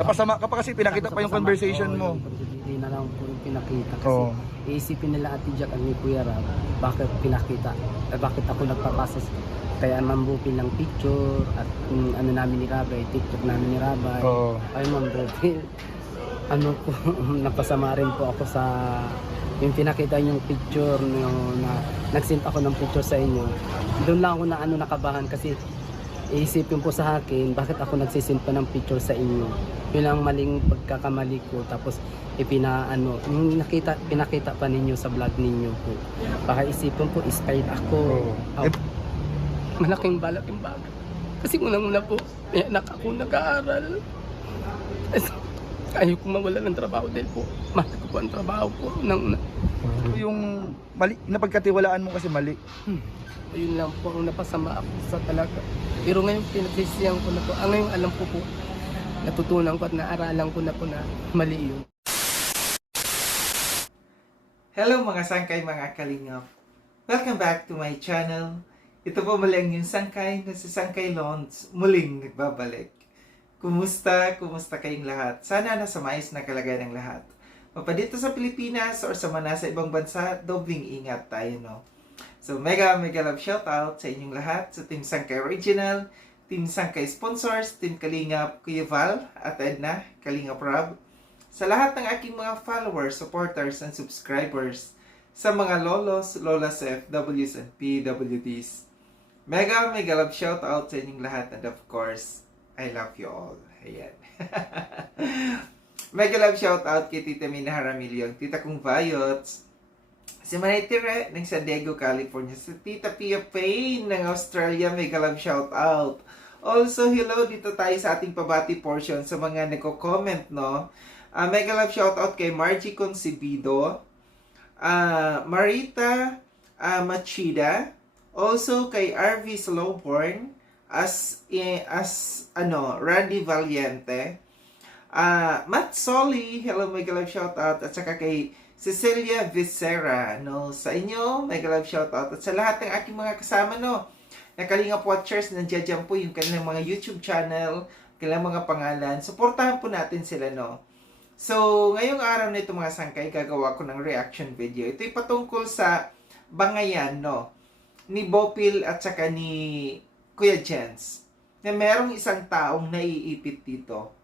Napasama ka pa kasi pinakita pa yung conversation mo. Hindi na lang po yung pinakita kasi Oo. iisipin nila Ate Jack at ni Kuya Rab, bakit pinakita, bakit ako nagpapasa kaya mambupil ng picture at ano namin ni Rabay, TikTok namin ni Rabay. Oo. Ay mambupil. Ano po, napasama rin po ako sa yung pinakita yung picture na nagsend ako ng picture sa inyo. Doon lang ako na nakabahan kasi iisipin po sa akin bakit ako nagsisend pa ng picture sa inyo. Yun ang maling pagkakamali ko. Tapos yung pinakita pa ninyo sa vlog ninyo po. Baka isipin po style ako. Oo. Malaking bagay. Kasi unang-una po, may anak ako nag-aaral. Ayaw ko mawala ng trabaho dahil po mahal ko po ang trabaho po. Unang-una. Yung mali, napagkatiwalaan mo kasi mali. Ayun lang po ang napasama ako sa talaga. Pero ngayon pinagsisiyan ko na po. Ngayon alam ko po, natutunan ko at naaralan ko na po na mali yun. Hello mga sangkay, mga kalingap. Welcome back to my channel. Ito po muli ang yung sangkay na si Sangkay Lons muling nagbabalik. Kumusta kayong lahat? Sana nasa maayos na kalagayan ng lahat. Mapadito sa Pilipinas or sa mga nasa ibang bansa, dobling ingat tayo, no? So mega love shoutout sa inyong lahat, sa Team Sangkay Original, Team Sangkay Sponsors, Team Kalingap Kuya Val at Edna, Kalingap Rob, sa lahat ng aking mga followers, supporters, and subscribers, sa mga lolos, lolas, FWs, and PWDs. Mega love shoutout sa inyong lahat, and of course, I love you all. Ayan. Mega love shoutout kay Tita Mina Haramilyon, Tita Kong Vayots, si Manay Tire ng San Diego, California, si Tita Pia Payne ng Australia, mega love shoutout. Also, hello dito tayo sa ating pabati portion sa mga nagko-comment, no? Mega love shoutout kay Margie Concebido, Marita Machida, also kay RV Slowborn, Randy Valiente, Matt Soli, hello, mega love shoutout, at saka kay Cecilia Vicera, no, sa inyo, mega love shoutout, at sa lahat ng aking mga kasama, no, na Kalingap Watchers, nandiyan dyan po yung kanilang mga YouTube channel, kanilang mga pangalan, supportahan po natin sila, no. So, ngayong araw na ito mga sangkay, gagawa ko ng reaction video. Ito'y patungkol sa bangayan, no, ni Bopil at saka ni Kuya Jens, na merong isang taong naiipit dito,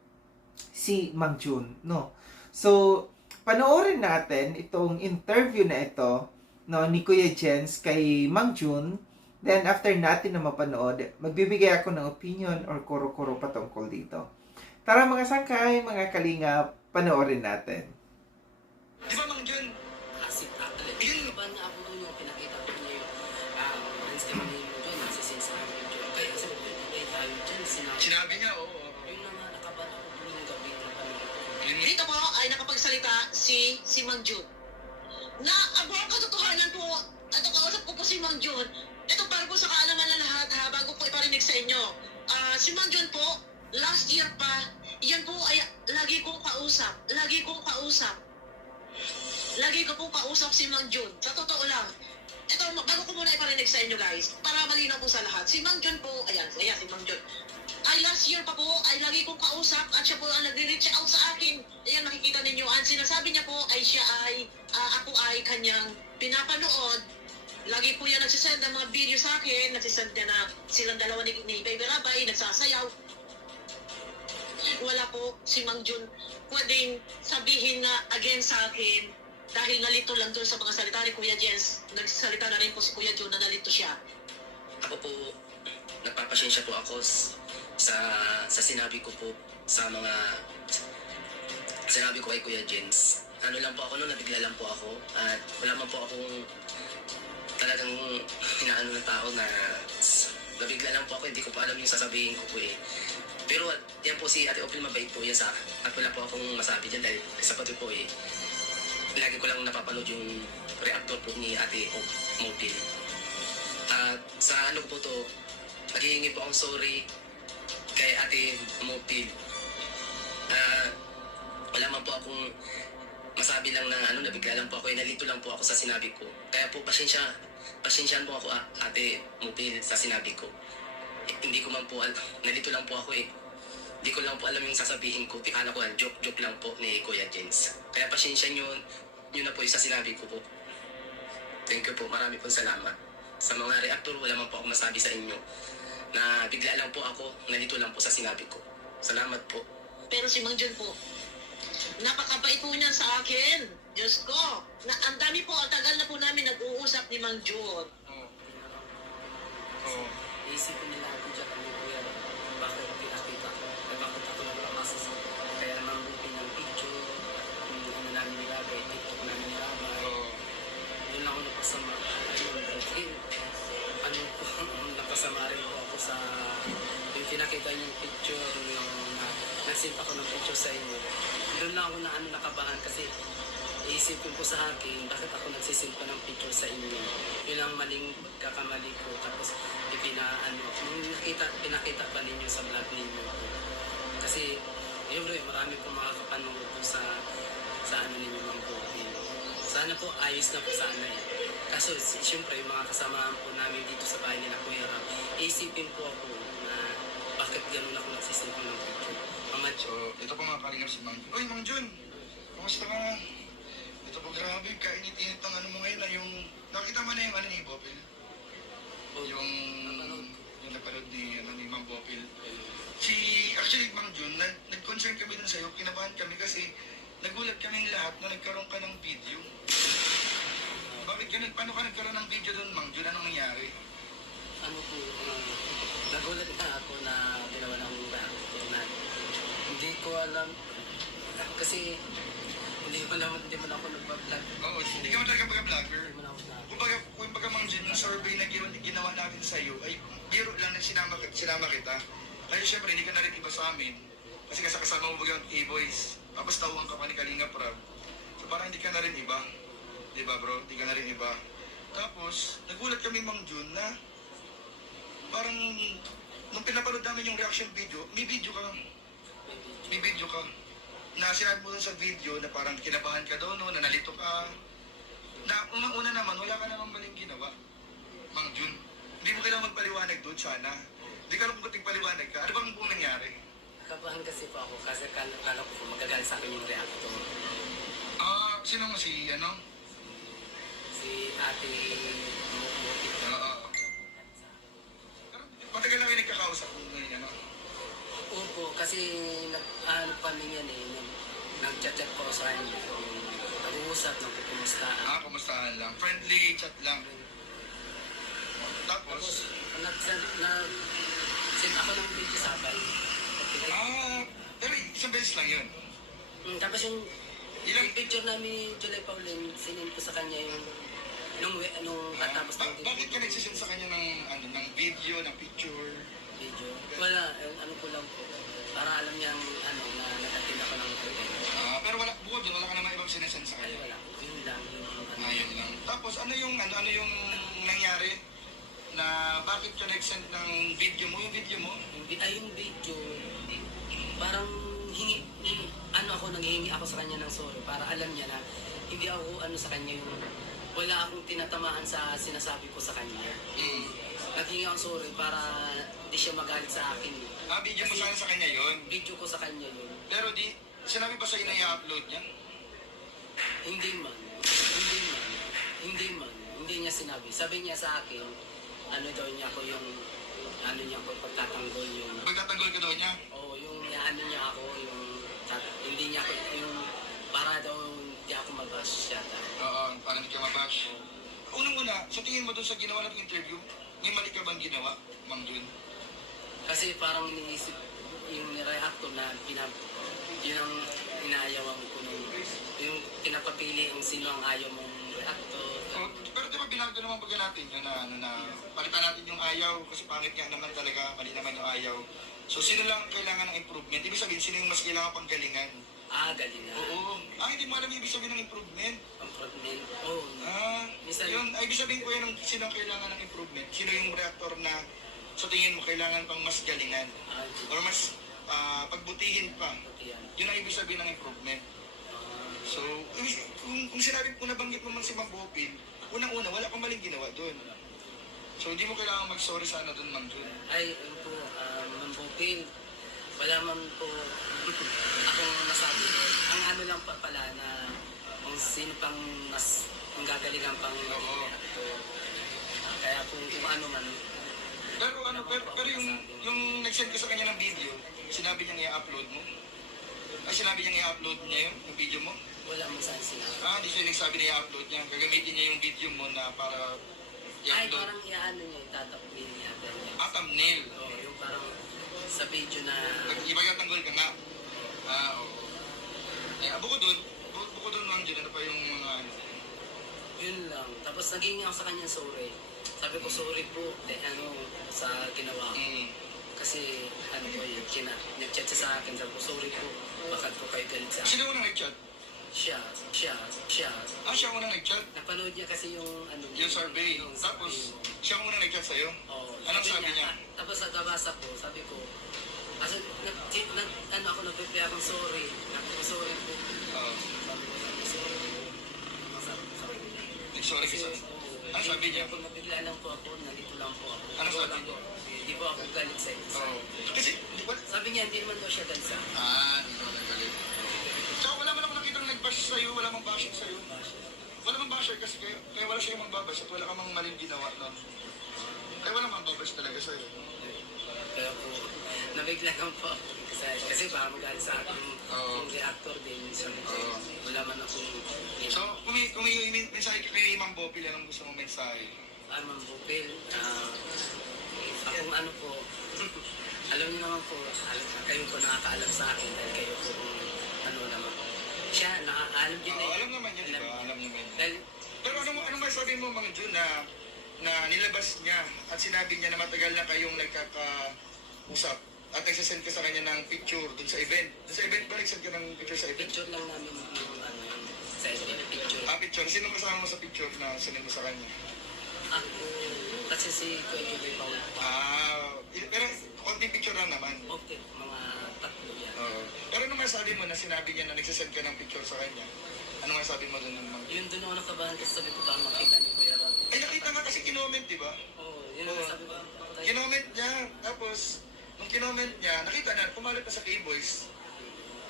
si Mang Jun, no. So, panoorin natin itong interview na ito, no, ni Kuya Jens kay Mang Jun. Then, after natin na mapanood, magbibigay ako ng opinion or kuro-kuro patungkol dito. Tara mga sangkay, mga kalingap, panoorin natin. Di ba, Mang Jun? Kasi Yun. ba na ako doon yung pinakita ko niyo yung friends kami ni Mo doon, nagsisin sa akin doon. Kaya kasi magpipigay tayo dyan, Sinabi niya, oo. Yun na nga, nakaban ako doon yung gabi na panood. Dito po ay nakapagsalita si Mang Jun. Na ang katotohanan po, ito kausap ko po si Mang Jun. Ito para po sa kaalaman ng lahat ha, bago po iparinig sa inyo. Si Mang Jun po, last year pa, yan po ay lagi kong kausap. Lagi ko pong kausap si Mang Jun. Sa totoo lang. Ito, bago ko muna iparinig sa inyo guys, para malinaw po sa lahat. Si Mang Jun po, ayan si Mang Jun. Ay last year pa po, ay lagi kong kausap at siya po ang nagre-reach out sa akin. Ayan, makikita ninyo. Ang sinasabi niya po ay ako ay kanyang pinapanood. Lagi po yan nagsisend ng mga video sa akin. Nagsisend niya na silang dalawa ni Baby Rabay, nagsasayaw. Wala po si Mang Jun pwedeng sabihin na against sa akin dahil nalito lang doon sa mga salita ni Kuya Jens. Nagsalita na rin po si Kuya Jun na nalito siya. Ako po, nagpapasensya po ako sa sinabi ko po sa mga sinabi ko kay Kuya Jens. Ano lang po ako noon, nabigla lang po ako at wala man po akong talagang hinaano ng tao na nabigla lang po ako, hindi ko pa alam yung sasabihin ko po eh. Pero yan po si Ate Opil, mabait po yan sa at wala po akong masabi dyan dahil sa pati po eh, lagi ko lang napapanood yung reactor po ni Ate Opil. At sa ano po to, naghihingi po akong sorry kay Ate Opil. Wala man po akong masabi lang na nabigla lang po ako, nalito lang po ako sa sinabi ko. Kaya po pasensyaan po ako Ate Opil sa sinabi ko. Hindi ko man po, nalito lang po ako eh. Di ko lang po alam yung sasabihin ko. Tikala ko lang, joke lang po ni Kuya Jens. Kaya pasensya nyo, yun na po yung sa sinabi ko po. Thank you po, marami pong salamat. Sa mga reactor, wala man po ako masabi sa inyo na bigla lang po ako, nalito lang po sa sinabi ko. Salamat po. Pero si Mang John po, napakabait po niyan sa akin. Diyos ko. Ang dami po, ang tagal na po namin nag-uusap ni Mang John. Oo. Iisipin nila ako dyan kami kuya, bakit pinakita ko, bakit ako nagpapasas. Kaya naman bupin ng picture, yung ano namin nilagay, TikTok namin nilagay. Oo. Doon lang ako napasama. Ayun, ano po, napasama rin po ako sa, yung pinakita yung picture, yung nagsip ako ng picture sa inyo. Doon lang ako na nakabahan kasi iisipin ko sa akin, bakit ako nagsisimp pa ng picture sa inyo. Yun ang maling kakamali ko. Tapos, pinakita pa ninyo sa vlog ninyo. Kasi, yun bro, marami pong makakapanood po sa ano ninyo mga booking. Sana po, ayos na po sana eh. Kaso, siyempre, yung mga kasamahan po namin dito sa bahay nila Kuya Ram, iisipin po ako na bakit ganun ako nagsisimp ng picture. So, ito po mga kalingap si Mang Jun. Uy, Mang Jun! Kamusta ka? Ito po, grabe, kainit-init ng ano mo ngayon na yung... Nakita mo na yung ano ni Bopil? Yung napanood ni Mang Bopil. Actually, Mang Jun, nag-concern kami dun sa'yo, kinabahan kami kasi nagulat kaming lahat na nagkaroon ka ng video. Paano ka nagkaroon ng video dun, Mang Jun? Anong nangyari? Ano po, nagulat na ako na ginawa ng reactor na hindi ko alam kasi hindi mo ako nagpa-vlog. Oo, hindi ka mo talaga pagka-vlogger. Hindi mo na ako na. Kumbaga Mang Jun, yung survey na ginawa natin sa'yo ay biro lang na sinama kita. Kaya syempre, hindi ka na rin iba sa amin. Kasi kasama mo bagang K-Boys. Tapos tawang ka pa ni Kalinga Prab. So parang hindi ka na rin iba. Diba bro? Hindi ka na rin iba. Tapos, nagulat kami Mang Jun na parang nung pinapanood namin yung reaction video, may video ka. Na sinabi mo dun sa video na parang kinabahan ka doon, no, na nalito ka. Na unang-una naman, wala ka namang maling ginawa. Mang Jun, hindi mo kailangan magpaliwanag doon sana. Hindi ka lang kung paliwanag ka. Ano bang buong nangyari? Nakabahan kasi po ako kasi kala ko magagalit sa akin yung reactor. Sino mo si ano? Si ate Muti. Oo. Pero matagal lang yung nagkakausap mo ngayon, ano? Opo, kasi ano pa yan eh, nag-chat-chat po sa kanya. Nag-uusap, nagpupumustahan. Kumustahan lang. Friendly chat lang. Tapos? Nag-send ako ng video sabay. Pero isang beses lang yun. Tapos yung Ilang- picture namin ni July Pauline, sinend ko sa kanya yung nung katapos ng Bakit ka nagsisend sa kanya ng video, ng picture? video. Wala, ano ko lang po. Para alam niyang na nag-attend ako ng event. Pero bukod doon, wala ka naman ibang sinesend sa Ay, kanya. wala. Yun lang. Yun lang. Tapos ano yung nangyari na bakit ka nag-send ng video mo? Yung video mo? Yung video, parang nanghihingi ako sa kanya ng sorry para alam niya na hindi ako sa kanya yung wala akong tinatamaan sa sinasabi ko sa kanya. Naghingi ako sorry para hindi siya magalit sa akin. Video mo sana sa kanya yun. Video ko sa kanya yun. Pero sinabi ba sa'yo na i-upload niya? Hindi man. Hindi niya sinabi. Sabi niya sa akin, daw niya ako yung, niya ako pagtatanggol yung, Pagtatanggol ka daw niya? oo, yung niya ako, yung, hindi niya ako, yung, para daw hindi ako mabash yata. Oo, parang hindi ka mabash. Unang-una, sa tingin mo doon sa ginawa ng interview, may mali ka bang ginawa, Mang Jun? Kasi parang iniisip yung reactor na yun ang inaayawan ko nung yung pinapapili ang sino ang ayaw mong reactor. Pero di ba binago naman baga natin yun na palitan natin yung ayaw kasi pangit nga naman talaga, mali naman yung ayaw. So sino lang kailangan ng improvement? Ibig sabihin, sino yung mas kailangan pang galingan? Galing na. Oo. Hindi mo alam yung ibig sabihin ng improvement. Improvement. Oo. Minsan- Yun, ibig sabihin ko yan, sino ang kailangan ng improvement? Sino yung reactor na sa tingin mo kailangan pang mas galingan? Or mas pagbutihin pa? Yan. Yun ang ibig sabihin ng improvement. So, kung sinabi ko nabanggit mo man si Mang Bopil, unang-una, wala kang maling ginawa doon. So, hindi mo kailangan mag-sorry sana doon, Mang Jun. Ay, po, Ma'am Bopil, Wala man po akong nasabi doon. Ang ano lang pa pala na kung sino pang mas gagalingan pang kaya kung ano man. Pero ano, pero yung nag-send ka sa kanya ng video, sinabi niya i-upload mo? Ay, sinabi niya i-upload niya yung video mo? Wala mo saan sila. Hindi siya nagsabi na i-upload niya. Gagamitin niya yung video mo na para Ay, i-upload. parang iaano niya, itatapin niya. Thumbnail. Oo, yung parang sa video na... Ibagatanggol ka nga. Oo. Bukod doon, Mang Jun, ano pa yung mga ano? Yun lang. Tapos naging ako sa kanya sorry. Sabi ko sorry po, sa ginawa ko. Kasi ano po yun, nag-chat siya sa akin. Sabi ko sorry po, bakit po kayo galit sa akin? Sino unang nag-chat? Siya. Siya unang nag-chat? Napanood niya kasi yung ano... Yung survey. Tapos, siya unang nag-chat sa'yo? Oo. Anong sabi niya? Tapos nagkabasa ko, sabi ko, kasi ako nag-prepare akong sorry. Sorry po. Oo. Sabi ko, sorry po. Sabi ko sa kanya. Nag-sorry ka sa... Ano sabi niya? Kung nabigla lang po ako, nalito lang po ako. Ano sabi niya? Hindi po ako galit sa iyo. Oo. Kasi, di ba? Sabi niya, hindi naman daw siya galit sa akin. Hindi ko nagalit. So, wala man ako nakitang nag-bash sa'yo, wala mang bashing sa'yo. Wala mang basher kasi kaya wala siya mang babash at wala ka mang maling ginawa, no? Kaya wala mang babash talaga sa'yo. Kaya po, nabigla lang po ako. Kasi baka magalit sa akin yung reactor din. Wala man akong... So, kung may mensahe ka kay Mang Bopil, anong gusto mong mensahe? Ma'am Bupil, akong ano po, alam niyo naman po, kayo po nakakaalam sa akin dahil kayo po ano naman. Siya, nakakaalam din Oo, alam naman yun, di ba? Alam naman yun. Dahil, Pero anong masabi mo, Mang Jun, na nilabas niya at sinabi niya na matagal na kayong nagkakausap at nagsasend ka sa kanya ng picture dun sa event. Dun sa event ba nagsend ka ng picture sa event? picture lang namin yung ano, sa picture. Picture. Sino kasama mo sa picture na sinend mo sa kanya? Ako, kasi si Kuya Joy Paul. Pero konting picture lang naman. Okay, mga tatlo yan. Oo. Pero anong masabi mo na sinabi niya na nagsasend ka ng picture sa kanya? Anong masabi mo dun ng Mang Jun? Yun doon ako nakabahan kasi sabi ko ba makita ni Kuya Rob. Ay, nakita nga kasi kinoment, di ba? Oo, yun ang sabi ko. Kinoment niya, tapos nung kinoment niya, nakita na, pumalit na sa K-Boys.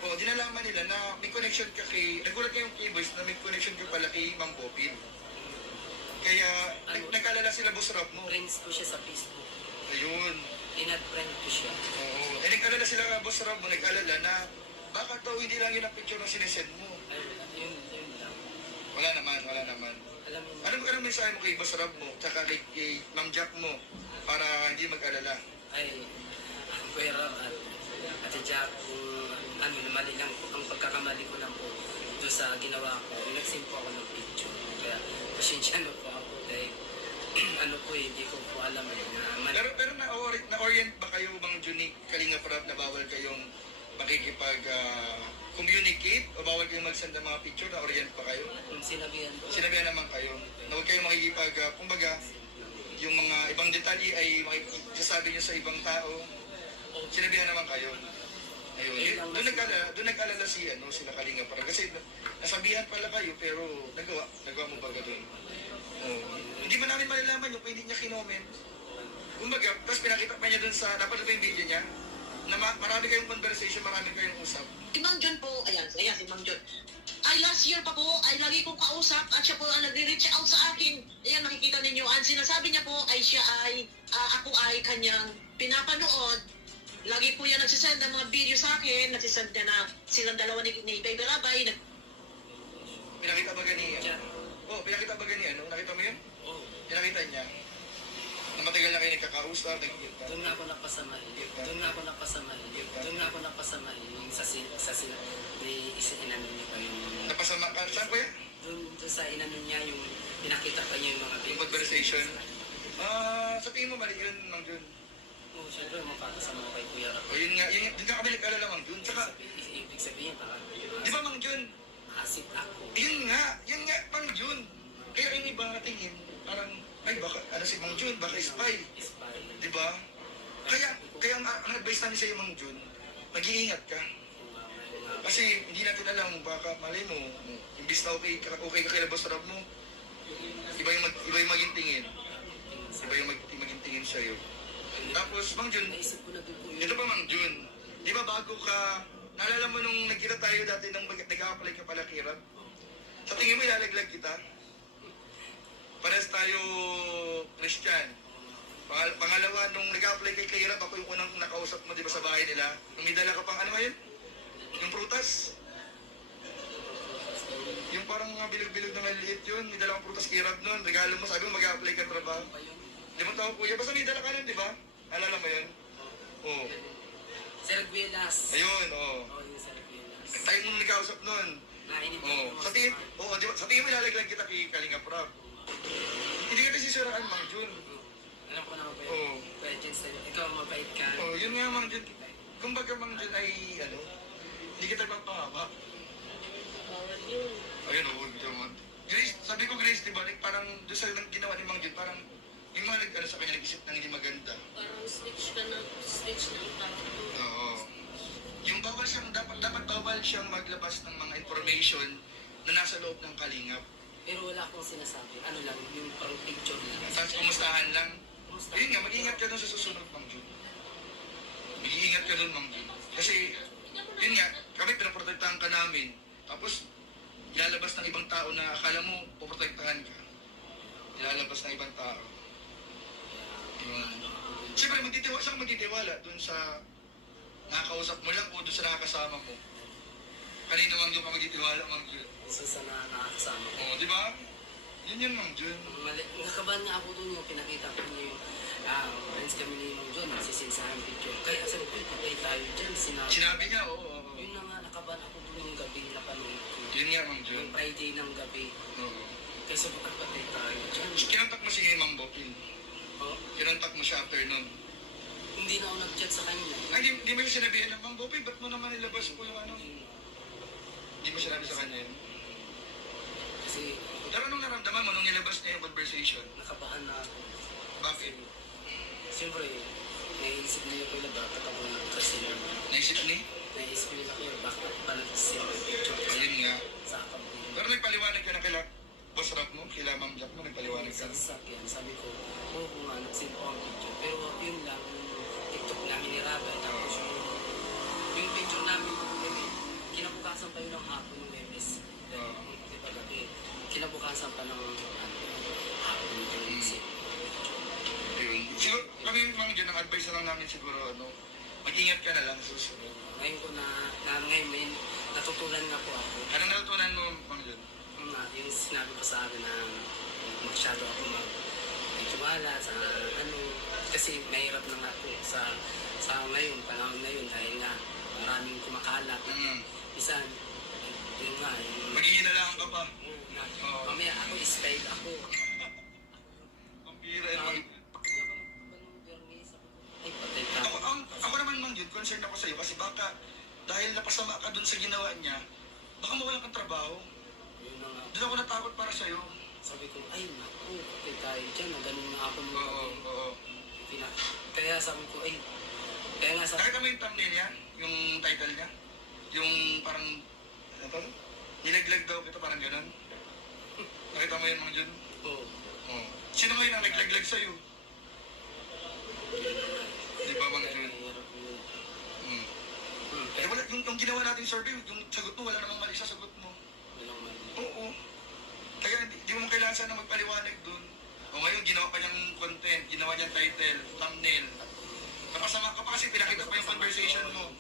Dinalaman nila na may connection ka nagulat ka yung K-Boys na may connection ka pala kay Mang Bopil. Kaya, nag-alala sila boss Rob mo. Friends ko siya sa Facebook. Ayun. Inad-friend ko siya. Oo. Nag-alala sila boss Rob mo, nag-alala na, baka daw hindi lang yun ang picture na sinesend mo. Ay, yun lang. Wala naman. Alam mo, Anong mensahe mo kay boss Rob mo, tsaka kay Ma'am Jack mo, para hindi mag-alala? ay, ang Kuya Rob at Ate Jack, kung mali lang po, ang pagkakamali ko lang po doon sa ginawa ko, nagsim po ako ng picture. Kaya, pasensya na po ako dahil hindi ko po alam na mali. Pero na-orient ba kayo bang Juni Kalinga Prab na bawal kayong makikipag-communicate o bawal kayong mag-send ng mga picture? Na-orient pa kayo? Kung sinabihan po, Sinabihan naman kayo na huwag kayong makikipag, kumbaga, yung mga ibang detalye ay sasabi nyo sa ibang tao. Sinabihan naman kayo. Ayun. Doon nag-alala sila Kalinga Prab. Kasi nasabihan pala kayo pero nagawa mo ba doon? Hindi man namin malalaman yung hindi niya kinoment. Kumbaga, tapos pinakita pa niya doon sa, dapat ba yung video niya? Na marami kayong conversation, marami kayong usap. Si Mang John po, ayan si Mang John. Ay last year pa po, ay lagi kong kausap at siya po ang nagre-reach out sa akin. Ayan, nakikita ninyo. Ang sinasabi niya po ay ako ay kanyang pinapanood. Lagi po yan nagsisend ng mga video sa akin. Nagsisend niya na silang dalawa ni Baby Rabay. Pinakita ba gani? Diyan. Pinakita ba gani? Nakita mo yun? Oo. Pinakita niya. Na matagal na kayo nagkakausap, nagkikita. Doon nga ako napasamahin. Yung sa sila, inano niya pa yung... Napasama ka? Saan ba yan? Doon sa inano niya, yung pinakita pa niya yung mga Yung conversation? Sa tingin mo mali yun, Mang Jun. Oo, syempre, makakasama ko kay Kuya Rob. Yun nga kami nag-alala, Mang Jun. Tsaka, Ibig sabihin, parang... di ba, Mang Jun? Asit ako. Yun nga, Mang Jun. Kaya yung iba tingin, parang, ay baka, si Mang Jun, baka spy. Spy. Di ba? Kaya ang advice namin sa iyo, Mang Jun, mag-iingat ka. Kasi hindi natin alam, baka mali mo, imbis na okay ka kay Boss Rob mo, iba yung maging tingin. Iba yung maging tingin sa'yo. Tapos, Mang Jun, Naisip ko na doon po yun. ito pa Mang Jun, Di ba bago ka, naalala mo nung nagkita tayo dati nung nag-a-apply ka pala Kirab? Sa tingin mo ilalaglag kita? Pares tayo Christian. Pangalawa, nung nag-apply kay Kirab, ako yung unang nakausap mo, di ba, sa bahay nila? Nung may dala ka pang ano yun? Yung prutas? Yung parang mga bilog-bilog na maliit yun, may dala kang prutas Kirab nun. Regalo mo, sabi mo mag-apply ka trabaho. Di mo tawag kuya, basta may dala ka nun, di ba? Alala mo yun? Oo. Sir Guelas. Ayun, oo. Oo, yung Sir Guelas. Tayo mo nagkausap nun. Nainit Oo. Sa tingin, di ba? Sa tingin mo ilalaglag kita kay Kalinga Prab. Hindi kita sisiraan, Mang Jun. Alam ko naman po Oo. yun. Kuya Jun, sa'yo. Ikaw mabait ka. Oo, yun nga, Mang Jun. Kumbaga, Mang Jun ay, ano, hindi kita magpahaba. Ayun, oo, ito mo. Grace, sabi ko Grace, di ba, like, parang doon sa ginawa ni Mang Jun, parang yung mga nag-ano sa kanya, nag-isip ng hindi maganda. Parang stitch ng tao. Oo. Yung bawal siyang, dapat bawal siyang maglabas ng mga information na nasa loob ng kalingap. Pero wala akong sinasabi. Ano lang, yung parang picture lang. Tapos kumustahan lang. Kumusta? Ayun nga, mag-iingat ka dun sa susunod, Mang Jun. Mag-iingat ka dun, Mang Jun. Kasi, yun nga, kami pinaprotektahan ka namin. Tapos, ilalabas ng ibang tao na akala mo, poprotektahan ka. Ilalabas ng ibang tao. Siyempre, saan magtitiwala? Dun sa nakakausap mo lang o dun sa nakakasama mo? Kanino Mang Jun ka magtitiwala, Mang Jun? Isa sa nakakasama ko. Oo, di ba? Yun, Mang Jun. Nakabahan nga ako doon yung pinakita ko niya yung friends kami ni Mang John, nagsisinsahan picture. Kaya sabi ko, patay tayo dyan. Sinabi niya, oo. Yun na nga, nakabahan ako doon yung gabi na panood ko. Yun nga, Mang Jun. Yung Friday ng gabi. Oo. Kaya sabi ko, patay tayo dyan. Kinontak mo si Mang Bokil. Oh, Kinontak mo siya after nun. hindi na ako nag-chat sa kanya. Ay, di mo siya sinabihan ng Mang Bokil, ba't mo naman nilabas po yung ano? Di mo sinabi sa kanya yun. Kasi Pero anong naramdaman mo nung nilabas niya yung conversation? nakabahan na ako. Bakit? Siyempre, naisip nila ko yung bakit ako nag-casino. Naisip ni? Naisip nila ko yung bakit pa nag-casino picture Ayun nga. sa akabili. Pero nagpaliwanag ka na kila Boss Rock mo, kila Ma'am Jack mo, nagpaliwanag ka Sa na. sasakyan, sabi ko, oo ko nga, nag-send ko ang picture. Pero yun lang, yung TikTok namin ni Rabay. Tapos yung picture namin, kinabukasan pa yun ng hapon ng Webes. Oo. Di ba gabi? Kinabukasan pa ng hapon yung Ayun. Siguro, kami Mang Jun, ang advice na lang namin siguro, ano, mag-ingat ka na lang sa susunod. Ngayon ko ngayon may natutunan nga po ako. Anong natutunan mo, Mang Jun? Yung sinabi ko sa akin na masyado ako mag-itiwala sa ano, kasi mahirap na nga po sa ngayon, panahon ngayon dahil nga maraming kumakalat. Isa, yun nga, yung Maghihilalaan ka pa. Oo. mamaya ako is-style ako. Ang bira yun. Ay, patay ka. Ako naman, Mang Jun, concerned ako sa'yo kasi baka dahil napasama ka dun sa ginawa niya, baka mawalan kang trabaho. Yun na nga. Doon ako natakot para sa'yo. Sabi ko, ay naku, patay tayo dyan, ganun na ako nung Oo. Kaya sabi ko, ay, kaya nga sabi Nakita mo yung thumbnail niya? Yung title niya? Yung parang, ano to? Nilaglag daw kita, parang ganun. Nakita mo yun, Mang Jun? ko, Oo. Sino ngayon ang naglaglag sa'yo? Di ba, Mang Jun? Eh, wala, yung ginawa natin survey, yung sagot mo, wala namang mali sa sagot mo. Oo. Kaya di mo kailangan sana magpaliwanag dun. O ngayon, ginawa pa niyang content, ginawa niyang title, thumbnail. Napasama ka pa kasi pinakita pa yung conversation mo.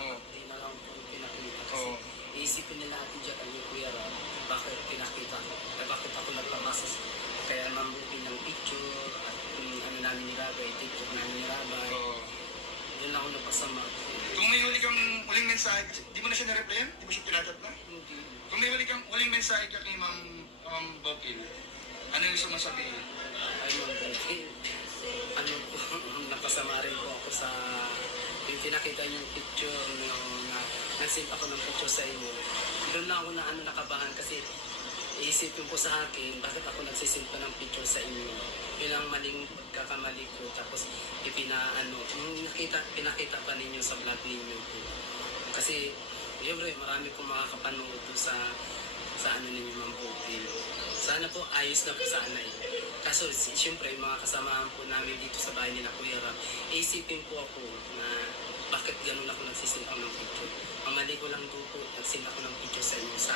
Oo. Hindi na lang po pinakita kasi Oo. iisipin nila atin dyan ang Kuya Rob, bakit pinakita ko, bakit ako nagpamasa kaya mambukin ng picture at ano namin ni Rabay, TikTok namin ni Rabay. Oo. Yun lang ako napasama. Kung may huli kang huling mensahe, kasi di mo na siya na-replyan? Di mo siya tinachat na? Hindi. Kung may huling mensahe ka kay Ma'am Bokil, ano yung gusto mo sabihin? Ay, mambukin. Ano po, napasama rin po ako sa yung pinakita niyong picture yung nag-send ako ng picture sa inyo. Doon lang ako na nakabahan kasi iisipin ko sa akin, bakit ako nagsisend pa ng picture sa inyo? Yun ang maling pagkakamali ko. Tapos pinakita pa ninyo sa vlog ninyo po. Kasi, siyempre, marami pong makakapanood po sa ano ninyo mambukin. Sana po, ayos na po sana eh. Kaso, siyempre, yung mga kasamahan po namin dito sa bahay nila Kuya Rob, isipin po ako na bakit ganun ako nagsisend ako ng picture. Ang mali ko lang doon po, nagsend ako ng picture sa inyo sa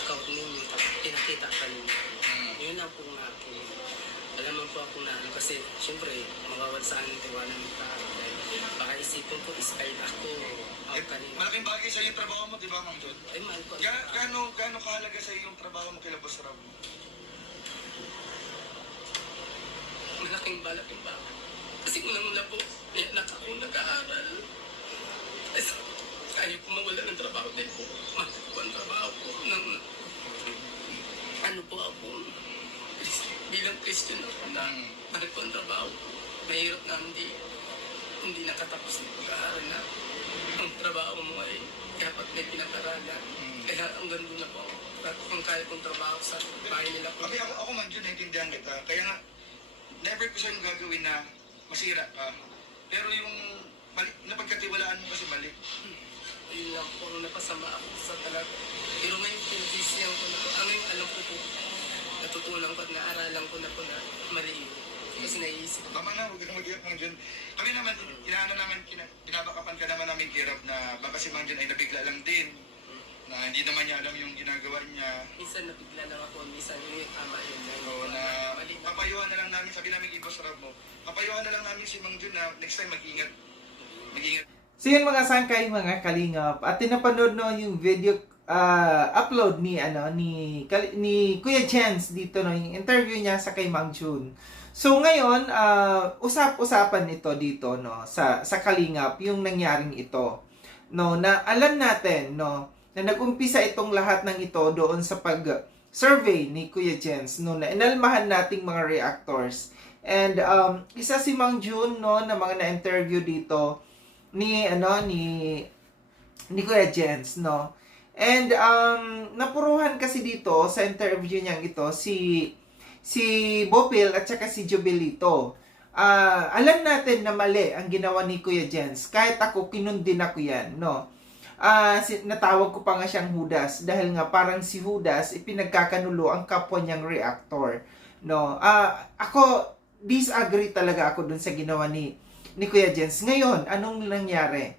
account ninyo, tapos pinakita pa ninyo. Yun lang po nga akin. Alam mo po ako na ano, kasi syempre mawawalsaan ng tiwala ng tao. Dahil baka isipin ko, ispile ako. Kanina. Malaking bagay sa yung trabaho mo, di ba, Mang John? Ay, mahal ko. Gaano kahalaga sa yung trabaho mo kay Boss Rob? Malaking bagay. Kasi unang-una po, may anak ako nag-aaral. Ayaw ko mawala ng trabaho dahil po, mahal ko ang trabaho ko. Ano po ako, bilang Christian ako na mahal ko ang trabaho ko. Mahirap na hindi nakatapos ng pag-aaral na ang trabaho mo ay dapat may pinag-aralan. Kaya ang ganda na po, kung kaya kong trabaho sa bahay nila po. Okay, ako Mang John, naintindihan kita. Kaya nga, never ko sa'yo gagawin na masira ka. Pero yung napagkatiwalaan mo kasi mali. Yun lang po, napasama ako sa talaga. Pero ngayon, pinisisiyan ko na po. Ang ngayon, alam ko po, natutunan ko at naaralan ko na po na mali yun. Kasi naiisip ko. Tama na, huwag kang mag-iyak, Mang John. Kami naman, binabakapan ka naman namin kirap na baka si Mang John ay nabigla lang din. Na hindi naman niya alam yung ginagawa niya. Minsan nabigla lang ako, minsan yung tama yun. So, na papayuhan na lang namin, sabi namin kay Boss Rob mo, papayuhan na lang namin si Mang John na next time mag-ingat. Mag-ingat. So yun mga sangkay, mga kalingap. At tinapanood no yung video upload ni Kuya Jens dito no, yung interview niya sa kay Mang Jun. So ngayon, usap-usapan ito dito no sa kalingap yung nangyaring ito. No, na alam natin no na nag-umpisa itong lahat ng ito doon sa pag-survey ni Kuya Jens no na inalmahan nating mga reactors. And isa si Mang Jun no na mga na-interview dito ni Kuya Jens no. And napuruhan kasi dito sa interview niyang ito si Bopil at saka si Jovelito. Alam natin na mali ang ginawa ni Kuya Jens. Kahit ako kinundin ako yan no. Natawag ko pa nga siyang Judas dahil nga parang si Judas ipinagkakanulo ang kapwa niyang reactor no. Ako disagree talaga ako dun sa ginawa ni Kuya Jens. Ngayon, anong nangyari?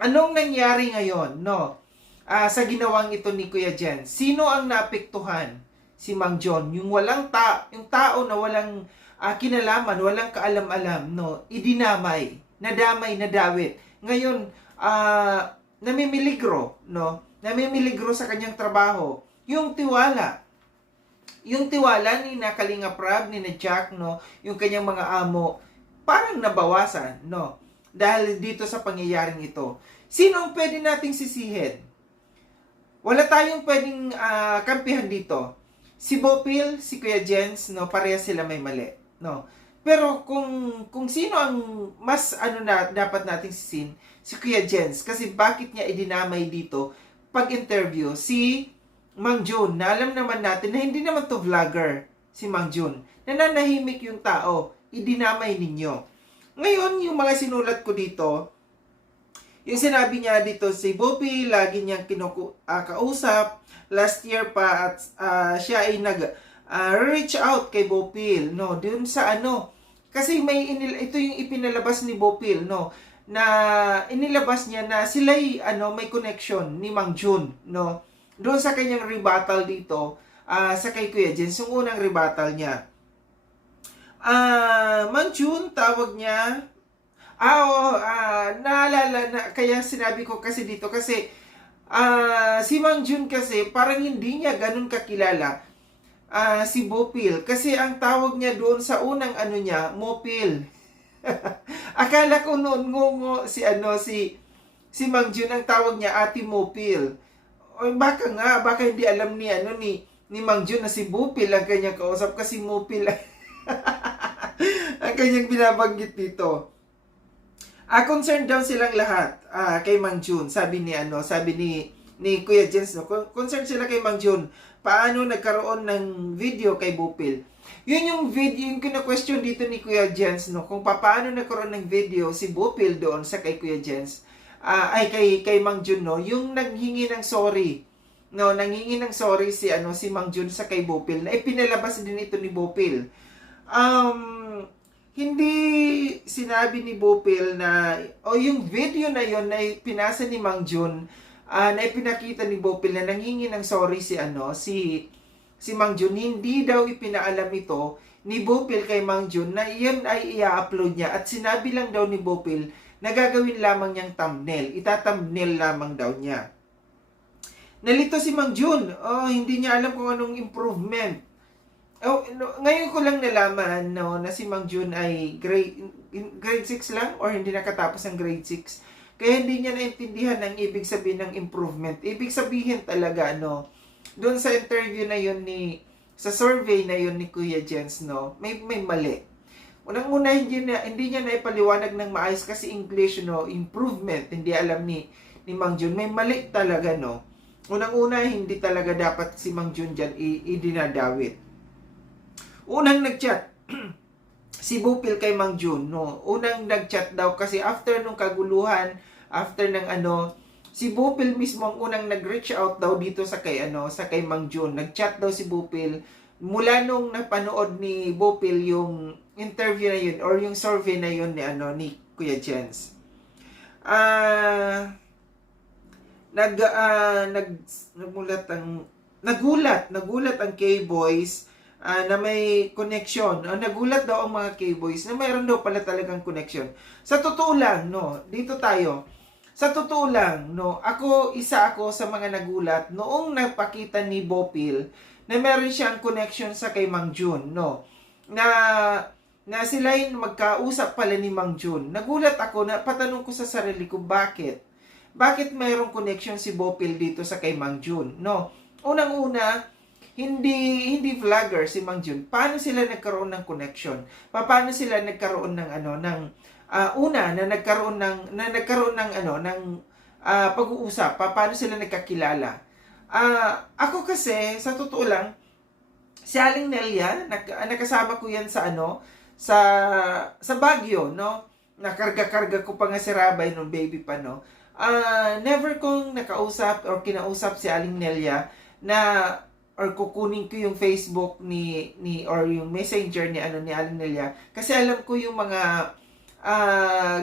Anong nangyari ngayon, no? Sa ginawang ito ni Kuya Jens. Sino ang naapektuhan? Si Mang John. Yung yung tao na walang kinalaman, walang kaalam-alam, no? Idinamay, nadamay, nadawit. Ngayon, namimiligro, no? Namimiligro sa kanyang trabaho. Yung tiwala. Yung tiwala ni na Kalinga Prab, ni na Jack, no? Yung kanyang mga amo, parang nabawasan, no? Dahil dito sa pangyayaring ito. Sino ang pwede nating sisihin? Wala tayong pwedeng kampihan dito. Si Bopil, si Kuya Jens, no, pareha sila may mali, no? Pero kung sino ang mas dapat nating sisihin, si Kuya Jens. Kasi bakit niya idinamay dito pag-interview si Mang Jun, na alam naman natin na hindi naman to vlogger si Mang Jun. Nananahimik yung tao, idinamay ninyo. Ngayon, yung mga sinulat ko dito, yung sinabi niya dito si Bopil, lagi niyang kausap, last year pa at siya ay reach out kay Bopil, no, dun sa kasi ito yung ipinalabas ni Bopil, no, na inilabas niya na sila'y may connection ni Mang Jun, no, doon sa kanyang rebuttal dito sa kay Kuya Jens, yung unang rebuttal niya. Mang Jun, tawag niya. Naalala na, kaya sinabi ko kasi dito kasi si Mang Jun kasi parang hindi niya ganun kakilala si Bopil. Kasi ang tawag niya doon sa unang niya, Mopil. Akala ko noon ngungo si Mang Jun, ang tawag niya Ate Mopil. O baka hindi alam ni Mang Jun na si Bopil ang kanyang kausap kasi Mopil ang kanyang binabanggit dito. Concerned daw silang lahat kay Mang Jun. Sabi ni Kuya Jens, no? Concerned sila kay Mang Jun. Paano nagkaroon ng video kay Bopil? Yun yung video, yung kina-question dito ni Kuya Jens, no? Kung paano nagkaroon ng video si Bopil doon sa kay Kuya Jens, kay Mang Jun, no? Yung nanghingi ng sorry. No, nanghingi ng sorry si Mang Jun sa kay Bopil na ipinalabas din ito ni Bopil. hindi sinabi ni Bopil na, o yung video na yon na pinasa ni Mang Jun, na ipinakita ni Bopil na nanghingi ng sorry si Mang Jun, hindi daw ipinaalam ito ni Bopil kay Mang Jun na iyan ay i-upload niya, at sinabi lang daw ni Bopil na gagawin lamang niyang thumbnail, ita-thumbnail lamang daw niya. Nalito si Mang Jun, hindi niya alam kung anong improvement. Ngayon ko lang nalaman na si Mang Jun ay grade 6 lang or hindi nakatapos ng grade 6. Kaya hindi niya naintindihan ang ibig sabihin ng improvement. Ibig sabihin talaga, doon sa interview na yun sa survey na yun ni Kuya Jens, may mali. Unang-una, hindi niya naipaliwanag ng maayos kasi English, improvement, hindi alam ni Mang Jun. May mali talaga, Unang-una, hindi talaga dapat si Mang Jun dyan idinadawit. Unang nag-chat, si Bopil kay Mang Jun, unang nag-chat daw kasi after nung kaguluhan, after ng si Bopil mismo ang unang nag-reach out daw dito sa kay Mang Jun. Nag-chat daw si Bopil mula nung napanood ni Bopil yung interview na yun or yung survey na yun ni Kuya Jens. Nagulat ang K-Boys na may connection. Nagulat daw ang mga K-Boys na mayroon daw pala talagang connection. Sa totoo lang, dito tayo. Sa totoo lang, isa ako sa mga nagulat noong napakita ni Bopil na meron siyang connection sa kay Mang Jun, na sila yung magkausap pala ni Mang Jun. Nagulat ako, na patanong ko sa sarili ko, bakit? Bakit mayroong connection si Bopil dito sa kay Mang Jun? Unang-una, hindi vlogger si Mang Jun. Paano sila nagkaroon ng connection? Paano sila nagkaroon ng pag-uusap? Paano sila nagkakilala? Ako kasi sa totoo lang, si Aling Nelia, nakasama ko yan sa sa Baguio, Nakarga-karga ko pa nga si Rabay nung baby pa, never kong nakausap or kinausap si Aling Nelia or kukunin ko yung Facebook or yung messenger ni Aling Nelia kasi alam ko yung mga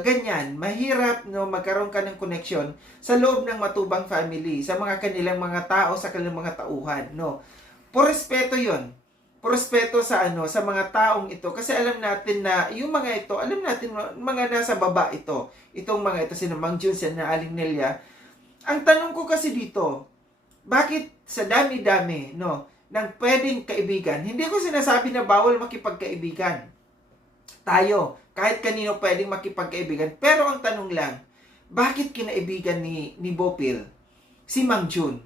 ganyan, mahirap magkaroon ka ng connection sa loob ng Matubang family, sa mga kanilang mga tao, sa kanilang mga tauhan, Por respeto 'yon. Por respeto sa mga taong ito kasi alam natin na yung mga ito, alam natin mga nasa baba ito. Itong mga ito sina Mang Jun, sina Aling Nelia. Ang tanong ko kasi dito, bakit sa dami-dami, ng pwedeng kaibigan? Hindi ko sinasabi na bawal makipagkaibigan. Tayo, kahit kanino pwedeng makipagkaibigan. Pero ang tanong lang, bakit kinaibigan ni Bopil si Mang Jun,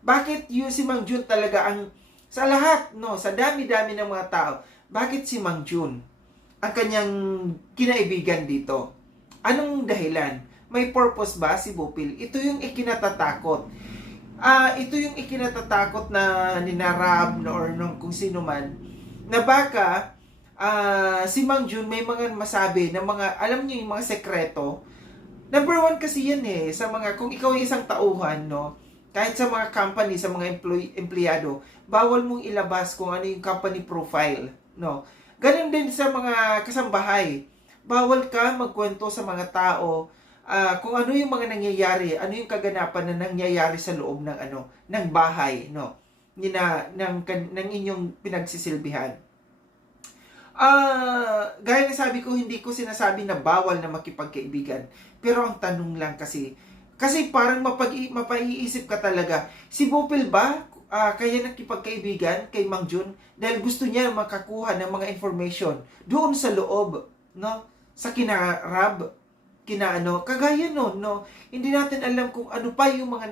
Bakit si Mang Jun talaga ang, sa lahat, sa dami-dami ng mga tao, bakit si Mang Jun ang kanyang kinaibigan dito? Anong dahilan? May purpose ba si Bopil? Ito yung ikinatatakot. Ito yung ikinatatakot na ninarab or kung sino man na baka si Mang Jun may mga masabi na mga, alam niyo yung mga sekreto. Number one kasi yan sa mga, kung ikaw ay isang tauhan, kahit sa mga company, sa mga empleyado, bawal mong ilabas kung ano yung company profile, Ganon din sa mga kasambahay. Bawal ka magkwento sa mga tao kung ano yung mga nangyayari, ano yung kaganapan na nangyayari sa loob ng ng bahay, ng inyong pinagsisilbihan. Gaya na sabi ko, hindi ko sinasabi na bawal na makipagkaibigan. Pero ang tanong lang kasi parang mapaiisip ka talaga, si Bopil ba kaya nakipagkaibigan kay Mang Jun dahil gusto niya makakuha ng mga information doon sa loob, sa kinarab, kagaya hindi natin alam kung ano pa yung mga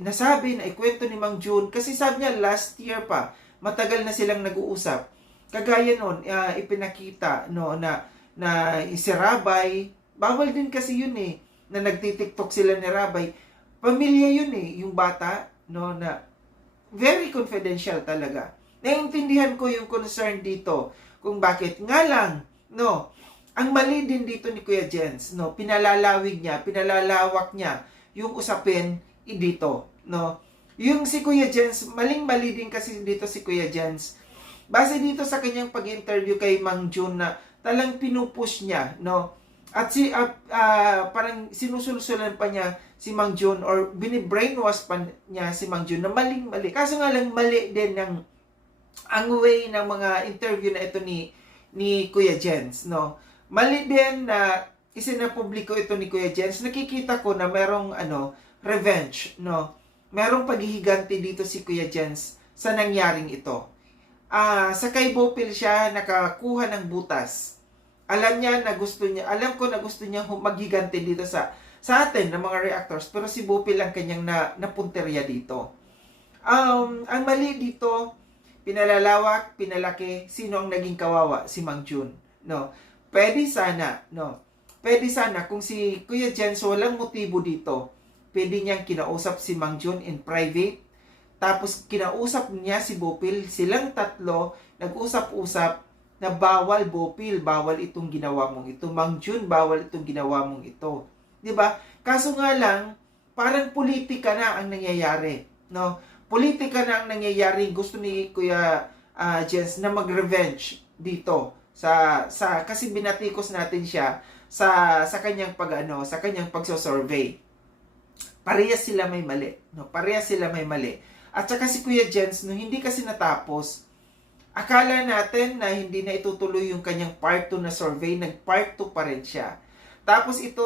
nasabi, naikwento ni Mang Jun, kasi sabi niya last year pa, matagal na silang nag-uusap. Kagaya ipinakita na si Rabay, bawal din kasi yun na nagtitiktok sila ni Rabay. Pamilya yun yung bata, na very confidential talaga. Naiintindihan ko yung concern dito kung bakit nga lang, ang mali din dito ni Kuya Jens, pinalalawak niya yung usapin dito, Yung si Kuya Jens, maling-mali din kasi dito si Kuya Jens base dito sa kanyang pag-interview kay Mang Jun na talang pinupush niya, no? At parang sinusulsulan pa niya si Mang Jun or binibrainwash pa niya si Mang Jun na maling-mali. Kaso nga lang mali din ang way ng mga interview na ito ni Kuya Jens, no? Mali din na isinapubliko ito ni Kuya Jens. Nakikita ko na merong revenge, no? Merong paghihiganti dito si Kuya Jens sa nangyaring ito. Sa kay Bopil siya nakakuha ng butas. Alam ko na gusto niya maghiganti dito sa atin ng mga reactors, pero si Bopil ang kanyang napunterya dito. Ang mali dito, pinalalawak, pinalaki, sino ang naging kawawa? Si Mang Jun, no? Pwede sana kung si Kuya Jens walang motibo dito, pwede niyang kinausap si Mang Jun in private, tapos kinausap niya si Bopil, silang tatlo nag-usap-usap na bawal Bopil, bawal itong ginawa mong ito, Mang Jun, bawal itong ginawa mong ito. 'Di ba? Kaso nga lang, parang politika na ang nangyayari, no? Politika na ang nangyayari. Gusto ni Kuya Jens na mag-revenge dito kasi binatikos natin siya sa kanyang sa kanyang pagso-survey. Parehas sila may mali, no? Parehas sila may mali. At saka si Kuya Jens, no, hindi kasi natapos. Akala natin na hindi na itutuloy yung kanyang part 2 na survey, nag-part 2 pa rin siya. Tapos ito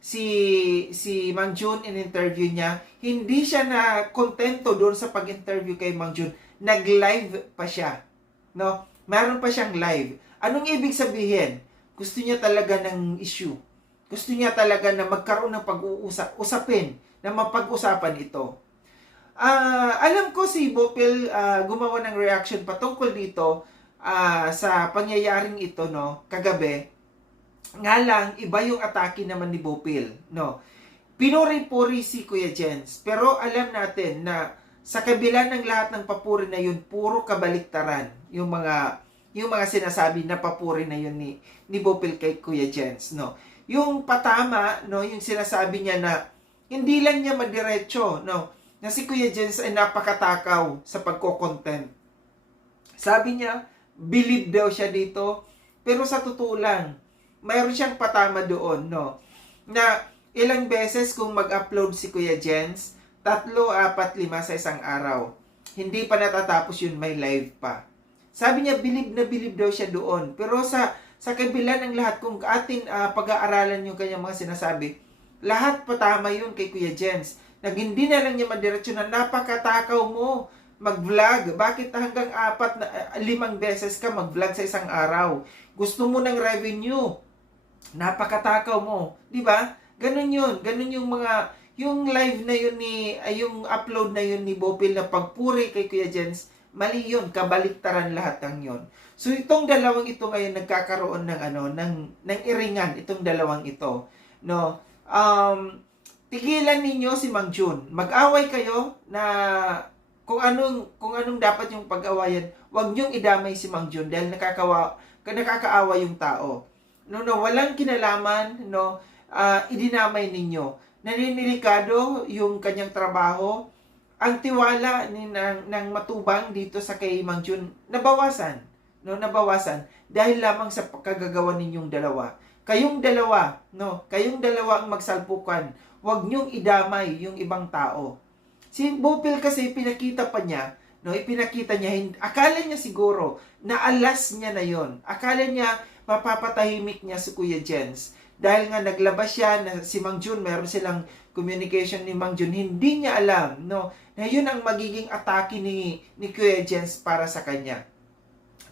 si Mang Jun in interview niya, hindi siya na kontento doon sa pag-interview kay Mang Jun. Nag-live pa siya, no? Meron pa siyang live. Anong ibig sabihin? Gusto niya talaga ng issue. Gusto niya talaga na magkaroon ng usapin, na mapag-usapan ito. Alam ko si Bopil gumawa ng reaction patungkol dito sa pangyayaring ito, no, kagabi. Nga lang, iba yung atake naman ni Bopil, no. Pinuri-puri si Kuya Jens, pero alam natin na sa kabila ng lahat ng papuri na yun, puro kabaliktaran yung mga sinasabi na papuri na yun ni Bopil kay Kuya Jens, no. Yung patama, no, yung sinasabi niya na hindi lang niya madiretso, no, na si Kuya Jens ay napakatakaw sa pagko-content. Sabi niya, believe daw siya dito, pero sa totoo lang, mayroon siyang patama doon, no, na ilang beses kung mag-upload si Kuya Jens, 3, 4, 5 sa isang araw. Hindi pa natatapos yun, may live pa. Sabi niya, believe daw siya doon. Pero sa kabila ng lahat, kung atin pag-aaralan yung kanyang mga sinasabi, lahat patama yun kay Kuya Jens. Hindi na lang niya madiretso na napakatakaw mo mag-vlog. Bakit hanggang 4 5 beses ka mag-vlog sa isang araw? Gusto mo ng revenue. Napakatakaw mo. Di ba? Ganun yun. Ganun yung live na yun yung upload na yun ni Bopil na pagpuri kay Kuya Jens. Mali yun. Kabaliktaran lahat ng yun. So itong dalawang ito ngayon nagkakaroon ng iringan, itong dalawang ito, no. Tigilan ninyo si Mang Jun. Mag-away kayo na kung anong dapat yung pag-awayan. Huwag niyong idamay si Mang Jun dahil nakakaawa yung tao. No, walang kinalaman, no. Idinamay ninyo. Naninilikado yung kanyang trabaho. Ang tiwala ng matubang dito sa kay Mang Jun nabawasan, no, nabawasan dahil lamang sa kagagawa ninyong dalawa. Kayong dalawa ang magsalpukan. Huwag niyong idamay yung ibang tao. Si Bopil kasi pinakita pa niya, no, ipinakita niya, akala niya siguro na alas niya na yon. Akala niya mapapatahimik niya si Kuya Jens. Dahil nga naglabas siya na si Mang Jun, meron silang communication ni Mang Jun, hindi niya alam, no, na yun ang magiging atake ni Kuya Jens para sa kanya.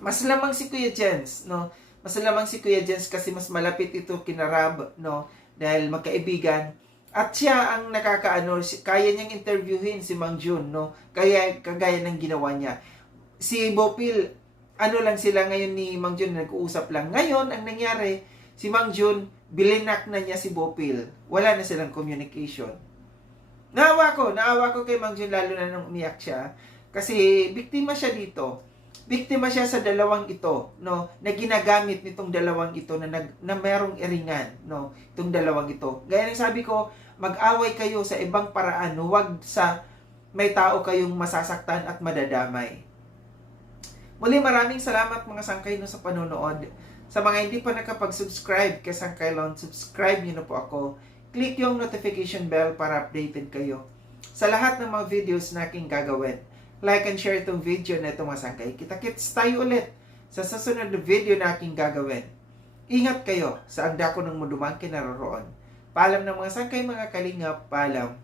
Mas lamang si Kuya Jens, no? Mas lamang si Kuya Jens kasi mas malapit ito kina Rab, no? Dahil magkaibigan. At siya ang kaya niyang interviewin si Mang Jun, no? Kagaya ng ginawa niya. Si Bopil, lang sila ngayon ni Mang Jun, nag-uusap lang. Ngayon, ang nangyari, si Mang Jun, bilinak na niya si Bopil. Wala na silang communication. Naawa ko kay Mang Jun, lalo na nung umiyak siya. Kasi biktima siya dito. Biktima siya sa dalawang ito, no, na ginagamit nitong dalawang ito na merong iringan, no, itong dalawang ito. Gaya ng sabi ko, mag-away kayo sa ibang paraan, no, wag sa may tao kayong masasaktan at madadamay. Muli maraming salamat mga sangkay no sa panonood. Sa mga hindi pa nakapag-subscribe kay Sangkay Lon, subscribe niyo na po ako. Click yung notification bell para updated kayo sa lahat ng mga videos na aking gagawin. Like and share itong video na ito mga sangkay. Kita-kits tayo ulit sa susunod na video na aking gagawin. Ingat kayo sa anda ko ng mudumang kinaroroon. Paalam ng mga sangkay, mga kalingap, paalam.